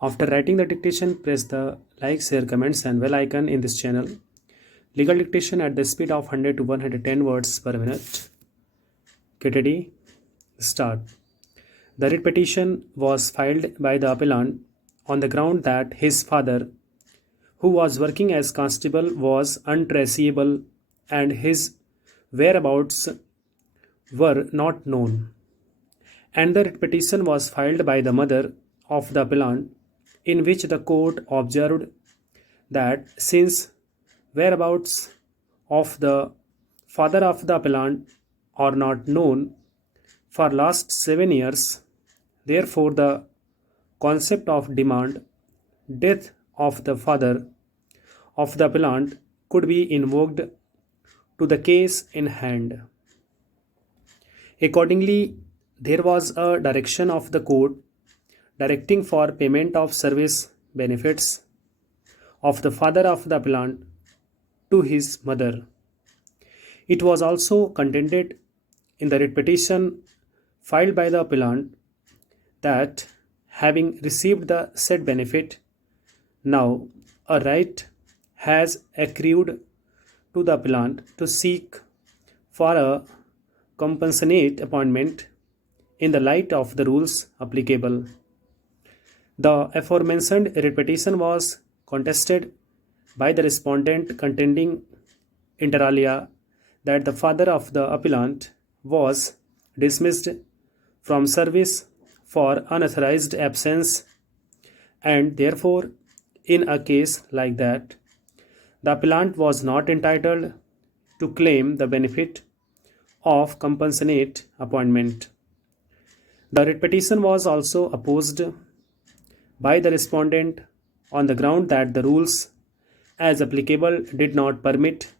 After writing the dictation, press the like, share, comments and bell icon in this channel. Legal dictation at the speed of 100 to 110 words per minute. Get ready. Start. The writ petition was filed by the appellant on the ground that his father, who was working as constable, was untraceable and his whereabouts were not known. And the writ petition was filed by the mother of the appellant, in which the court observed that since whereabouts of the father of the appellant are not known for last 7 years, therefore the concept of demand, death of the father of the appellant could be invoked to the case in hand. Accordingly, there was a direction of the court directing for payment of service benefits of the father of the appellant to his mother. It was also contended in the writ petition filed by the appellant that, having received the said benefit, now a right has accrued to the appellant to seek for a compassionate appointment in the light of the rules applicable. The aforementioned writ petition was contested by the respondent, contending inter alia that the father of the appellant was dismissed from service for unauthorized absence, and therefore in a case like that the appellant was not entitled to claim the benefit of compassionate appointment. The writ petition was also opposed by the respondent on the ground that the rules as applicable did not permit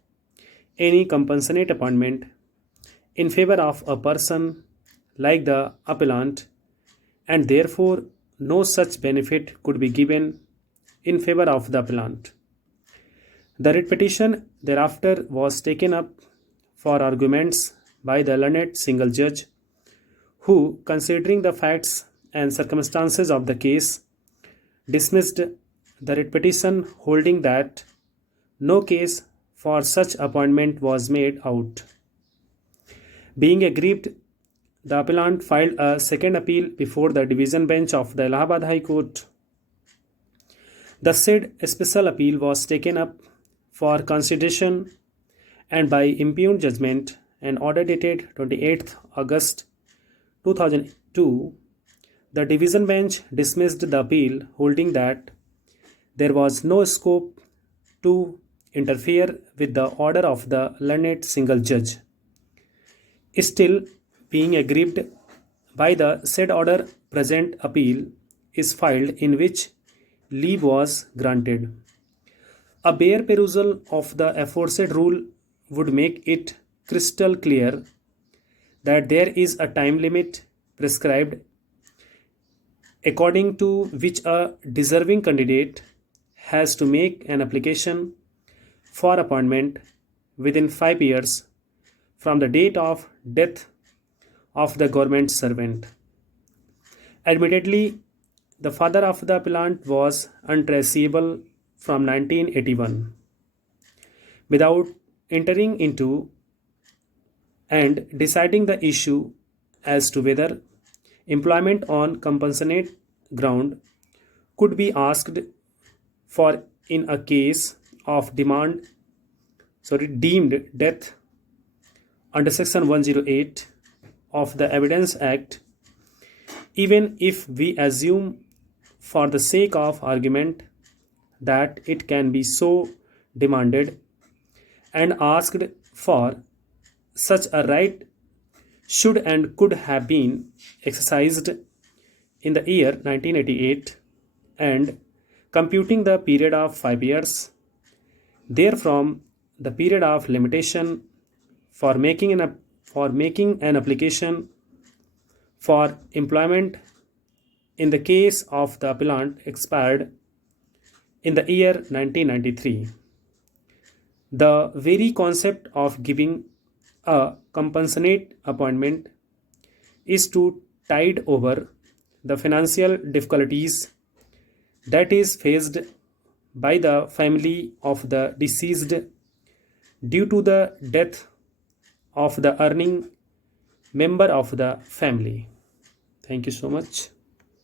any compassionate appointment in favor of a person like the appellant, and therefore no such benefit could be given in favor of the appellant. The writ petition thereafter was taken up for arguments by the learned single judge, who, considering the facts and circumstances of the case, dismissed the writ petition, holding that no case for such appointment was made out. Being aggrieved, the appellant filed a second appeal before the division bench of the Allahabad High Court. The said special appeal was taken up for consideration, and by impugned judgment, an order dated 28th August 2002, the division bench dismissed the appeal, holding that there was no scope to interfere with the order of the learned single judge. Still, being aggrieved by the said order, present appeal is filed, in which leave was granted. A bare perusal of the aforesaid rule would make it crystal clear that there is a time limit prescribed, according to which a deserving candidate has to make an application for appointment within 5 years from the date of death of the government servant. Admittedly, the father of the appellant was untraceable from 1981. Without entering into and deciding the issue as to whether employment on compassionate ground could be asked for in a case of deemed death under section 108 of the Evidence Act, even if we assume for the sake of argument that it can be so demanded and asked for, such a right should and could have been exercised in the year 1988, and computing the period of 5 years therefrom, the period of limitation for making an application for employment in the case of the appellant expired in the year 1993. The very concept of giving a compassionate appointment is to tide over the financial difficulties that is faced by the family of the deceased due to the death of the earning member of the family. Thank you so much.